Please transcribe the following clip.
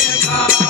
Shiva.